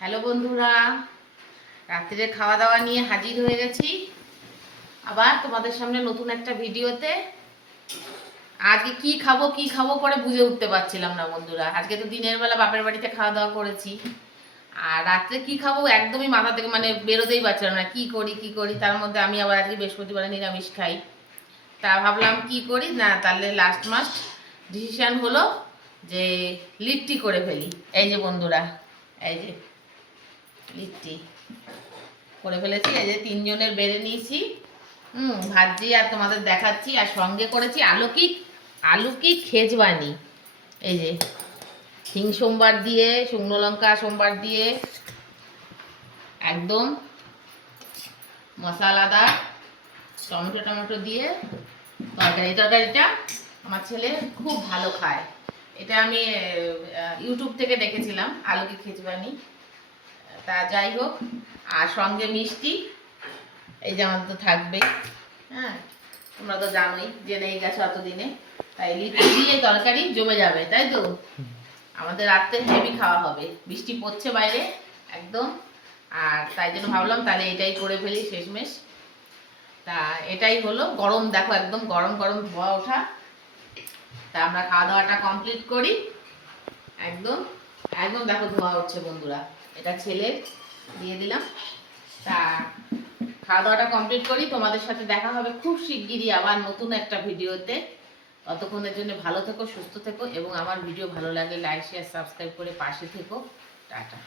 Hello বন্ধুরা, রাত্রে খাওয়া দাওয়া নিয়ে হাজির হয়ে গেছি আবার তোমাদের সামনে নতুন একটা ভিডিওতে। আজকে কি খাবো করে বুঝে উঠতে পারছিলাম না বন্ধুরা। আজকে তো দিনের বেলা বাপের বাড়িতে খাওয়া দাওয়া করেছি, আর রাত্রে কি খাবো একদমই মাথা থেকে বেরোতেই পারছিলাম না। কি করি তার মধ্যে আমি আবার আজকে বৃহস্পতিবারে নিরামিষ খাই। তা ভাবলাম কি করি না, তাহলে লাস্ট মাস্ট ডিসিশন হলো যে লিট্টি করে ফেলি। এই যে বন্ধুরা, এই যে লিট্টি করে ফেলেছি। এই যে তিনজনের বেড়ে নিয়েছি, ভাজি আর তোমাদের দেখাচ্ছি। আর সঙ্গে করেছি আলু কি খেজবানি। এই যে হিং সোমবার দিয়ে, শুকনো লঙ্কা সোমবার দিয়ে একদম মশলাদার টমেটো টমেটো দিয়ে তরকারিটা আমার ছেলে খুব ভালো খায়। এটা আমি ইউটিউব থেকে দেখেছিলাম, আলু কি খেজবানি। তা যাই হোক, আর সঙ্গে মিষ্টি এই যে আমাদের তো থাকবেই। হ্যাঁ, তোমরা তো জানোই, জেনেই গেছো এতদিনে। তাই লিট্টি দিয়ে তরকারি জমে যাবে, তাই তো? আমাদের রাত্রে হেভি খাওয়া হবে, বৃষ্টি পড়ছে বাইরে একদম। আর তাই জন্য ভাবলাম তাহলে এটাই করে ফেলি শেষমেশ। তা এটাই হলো, গরম দেখো একদম গরম গরম ধোয়া ওঠা। তা আমরা খাওয়া দাওয়াটা কমপ্লিট করি। একদম একদম দেখো ধোয়া উঠছে বন্ধুরা, এটা ছেলে দিয়ে দিলাম। তা খাওয়া দাওয়াটা কমপ্লিট করি, তোমাদের সাথে দেখা হবে খুব শিগগিরই আবার নতুন একটা ভিডিওতে। ততক্ষণের জন্য ভালো থেকো, সুস্থ থেকো, এবং আমার ভিডিও ভালো লাগলে লাইক শেয়ার সাবস্ক্রাইব করে পাশে থেকো। টাটা।